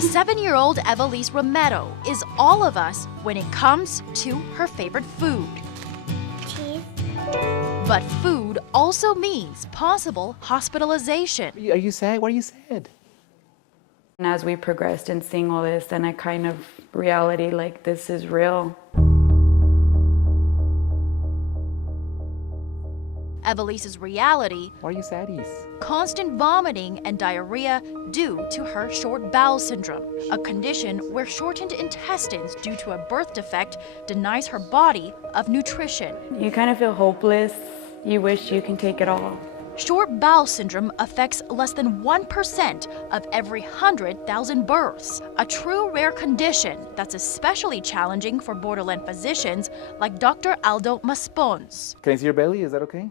7-year-old Evelise Romero is all of us when it comes to her favorite food. Cheese. But food also means possible hospitalization. Are you sad? What are you sad? And as we progressed in seeing all this, then I kind of reality, like, this is real. Evelise's reality, Why are you saddies? constant vomiting and diarrhea due to her short bowel syndrome, a condition where shortened intestines due to a birth defect denies her body of nutrition. You kind of feel hopeless. You wish you can take it all. Short bowel syndrome affects less than 1% of every 100,000 births, a true rare condition that's especially challenging for Borderland physicians like Dr. Aldo Maspons. Can I see your belly? Is that okay?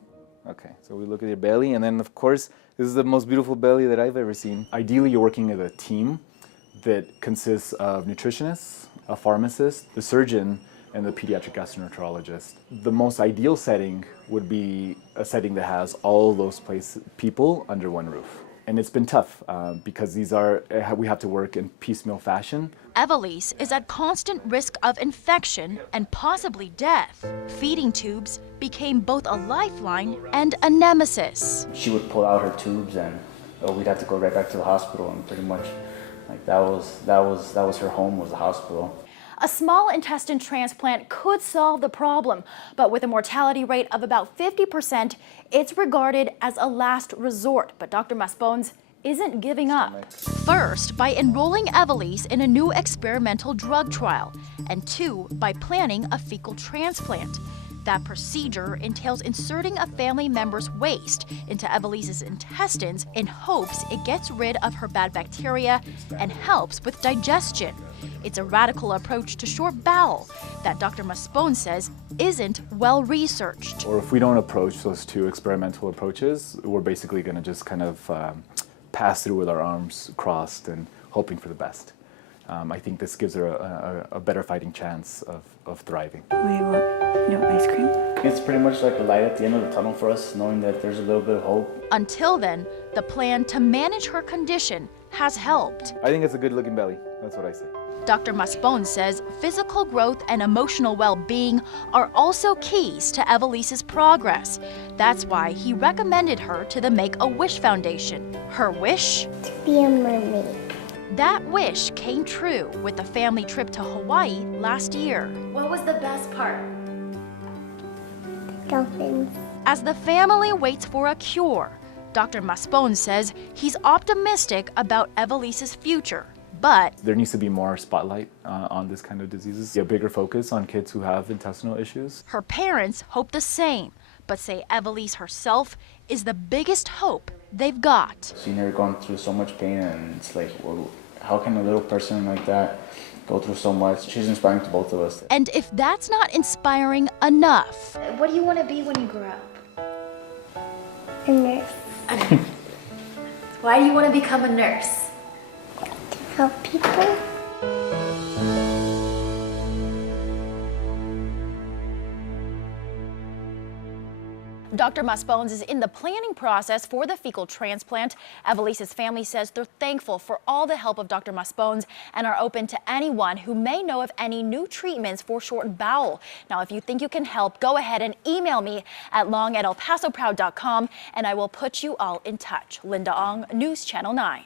Okay, so we look at your belly, and then of course, this is the most beautiful belly that I've ever seen. Ideally, you're working as a team that consists of nutritionists, a pharmacist, the surgeon, and the pediatric gastroenterologist. The most ideal setting would be a setting that has all those people under one roof. And it's been tough because we have to work in piecemeal fashion. Evelise is at constant risk of infection and possibly death. Feeding tubes became both a lifeline and a nemesis. She would pull out her tubes and we'd have to go right back to the hospital, and pretty much like that was her home, was the hospital. A small intestine transplant could solve the problem, but with a mortality rate of about 50%, it's regarded as a last resort. But Dr. Maspons isn't giving up. First, by enrolling Evelise in a new experimental drug trial, and 2, by planning a fecal transplant. That procedure entails inserting a family member's waste into Evelise's intestines in hopes it gets rid of her bad bacteria and helps with digestion. It's a radical approach to short bowel that Dr. Maspons says isn't well researched. Or if we don't approach those two experimental approaches, we're basically going to just kind of pass through with our arms crossed and hoping for the best. I think this gives her a better fighting chance of thriving. We want ice cream. It's pretty much like a light at the end of the tunnel for us, knowing that there's a little bit of hope. Until then, the plan to manage her condition has helped. I think it's a good looking belly. That's what I say. Dr. Maspons says physical growth and emotional well-being are also keys to Evelise's progress. That's why he recommended her to the Make-A-Wish Foundation. Her wish? To be a mermaid. That wish came true with the family trip to Hawaii last year. What was the best part? Dolphins. As the family waits for a cure, Dr. Maspons says he's optimistic about Evelise's future. But there needs to be more spotlight on this kind of diseases, a bigger focus on kids who have intestinal issues. Her parents hope the same, but say Evelise herself is the biggest hope they've got. Seeing her going through so much pain, and it's like, well, how can a little person like that go through so much? She's inspiring to both of us. And if that's not inspiring enough, What do you want to be when you grow up? A nurse. Why do you want to become a nurse? To help people. Dr. Maspons is in the planning process for the fecal transplant. Evelise's family says they're thankful for all the help of Dr. Maspons and are open to anyone who may know of any new treatments for short bowel. Now, if you think you can help, go ahead and email me at long@elpasoproud.com and I will put you all in touch. Linda Ong, News Channel 9.